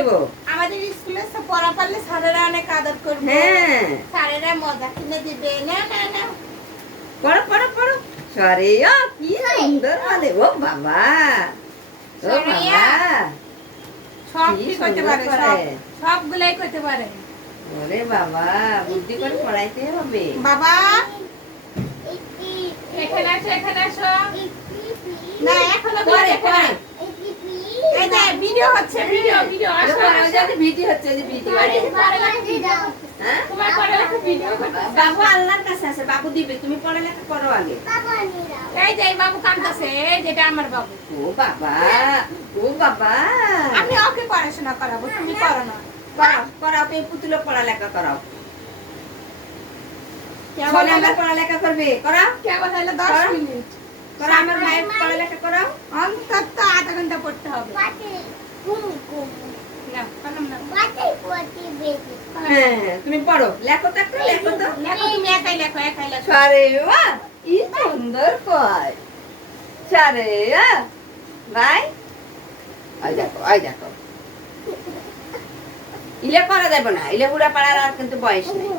দেবো। আমাদের স্কুলে সব পড়া পারলে স্যারেরা অনেক আদর করবে। হ্যাঁ স্যারেরা মজা কিনে দিবে। না না না পড়ো পড়ো পড়ো। সরেয়া কি সুন্দর বলে। ও বাবা ও সরেয়া। বাবা সব কি কি করতে সুন্দর পারে, করে। সবগুলাই করতে পারে। ওরে বাবা বুদ্ধি করে পড়াইতে হবে। বাবা এখানে আসো, এখানে আসো। না এখনো পরে পরে এই যে ভিডিও হচ্ছে, ভিডিও ভিডিও আসো আসো। ভিডিও হচ্ছে যে ভিডিও। হ্যাঁ তোমার পড়ালেখা ভিডিও করতে। বাবু আল্লাহর কাছে আছে, বাবু দিবে, তুমি পড়ালেখা করো আগে। এই যে এই বাবু কাঁদতেছে, এই যেটা আমার বাবু। ও বাবা ও বাবা আমি ওকে পড়াশোনা করাবো, তুমি করো না। করাও করাও, তুমি পুতুলো পড়ালেখা করাও। কেবল বলে আমার পড়ালেখা করবে, করাও কেবল হলো 10 করো। মিনিট। করো, আমার মায়ের পড়ালেখা করাও। অন্তত আধা ঘন্টা পড়তে হবে। না কলম না। হ্যাঁ তুমি পড়ো, লেখো তো একটা, লেখো তো। লেখো, তুমি একাই লেখো, একাই লেখো। সারে ওয়া কি সুন্দর কয়। সারে ভাই আই দেখো ইলে করা যাবে না, ইলে বুড়া পাড়ার আর কিন্তু বয়স নেই।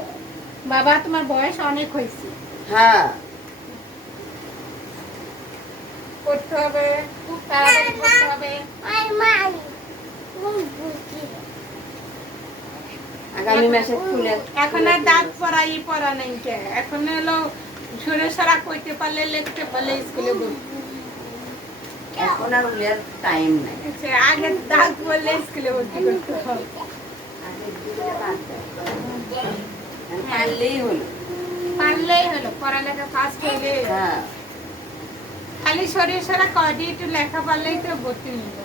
বাবা তোমার বয়স অনেক হয়েছে, হ্যাঁ পড়তে হবে, খুব তাড়াতাড়ি পড়তে হবে। আগামী মাসে খুলে এখন আর দাঁত পড়া ই পড়া নেই কে, এখন হলো সুরে সারা কইতে পারলে লিখতে পারলে স্কুলে ভর্তি। এখন আর উলের টাইম নাই। আচ্ছা, আগে দাঁত পড়লে স্কুলে ভর্তি করতে হবে। পারলেই হলো। পারলেই হলো, পড়ালেখা ফার্স্ট হইলে। হ্যাঁ খালি শরীর সারা কয়টি একটু লেখা পারলেই তো ভর্তি নিল।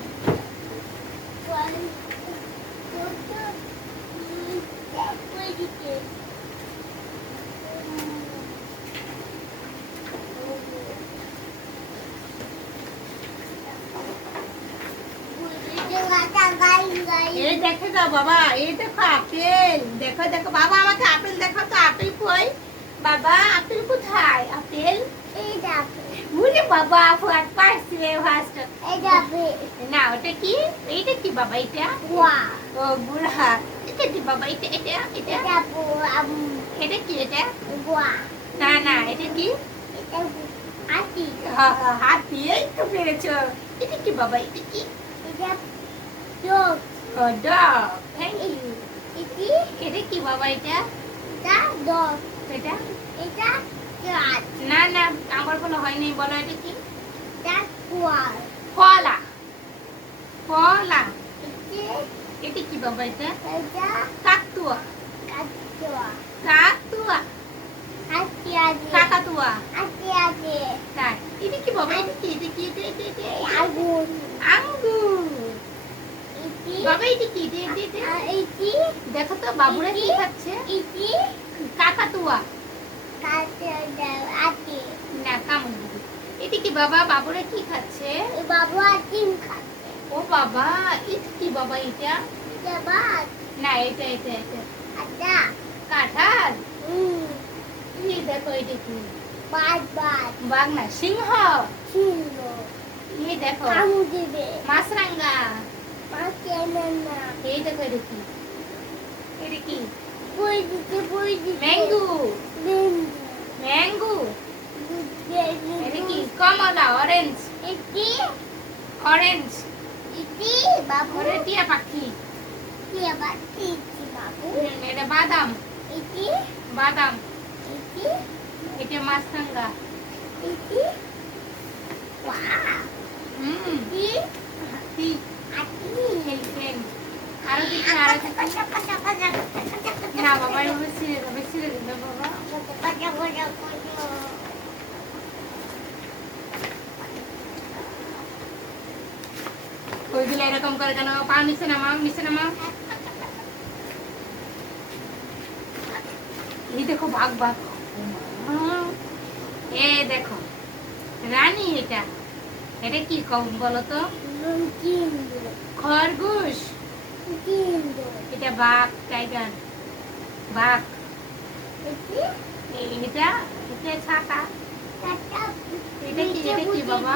এই দেখে যাও বাবা, এই দেখো আপেল, দেখো দেখো বাবা, আমাকে আপেল দেখো তো, আপেল কই বাবা, আপেল কোথায়? আপেল উরে বাবা, ফাট পারছি ফাস্ট। না ওটা কি, এইটা কি বাবা, এটা ও বুড়া, এটা কি বাবা, এটা এটা এটা এটা কি, এটা না না এটা কি, হ্যাঁ হ্যাঁ হাতি, এই তো পেরেছো। এটা কি বাবা, এটা কি, ও ডগ, থ্যাংক ইউ। এটা কি বাবা, এটা এটা না না আমার কোনো হয়নি, বলো এটা কি, কলা কলা। এটা কি বাবা, এটা কাকতুয়া কাকতুয়া কাকাতুয়া। তাই এটা কি বাবা, এটা কি, এটা কি, এটা আঙ্গুর বাবা, এটা কি, এটা দেখো তো বাবুরা কি খাচ্ছে, কাকাতুয়া না কামড় দিবি। এটা কি বাবা, বাবুরা কি খাচ্ছে, ও বাবা, এটা কি বাবা, এটা না এটা এটা এটা কাঁঠাল। এই দেখো এটা কি, বাঘ না সিংহ। এই দেখো মাছরাঙ্গা। এই দেখো এটা কি, এটা কি ম্যাঙ্গো ম্যাঙ্গো। এটা কি কমলা, অরেঞ্জ অরেঞ্জ। ওরে টিয়া পাখি। এটা বাদাম বাদাম। এটা মাছরাঙ্গা। হাতি elephant। আরো কিছু আরো কিছু না বাবা, এভাবে ছিঁড়ে যাবে, ছিঁড়ে দিবে বাবা। ওইগুলো এরকম করে কেন, পা নিচে নামাও, নিচে নামাও। এই দেখো বাঘ বাঘ, এ দেখো রানী। এটা এটা কি কম বলো তো, খরগোশ। এটা বাঘ, টাইগার বাঘ। এটা এটা ছাতা। এটা কি বাবা,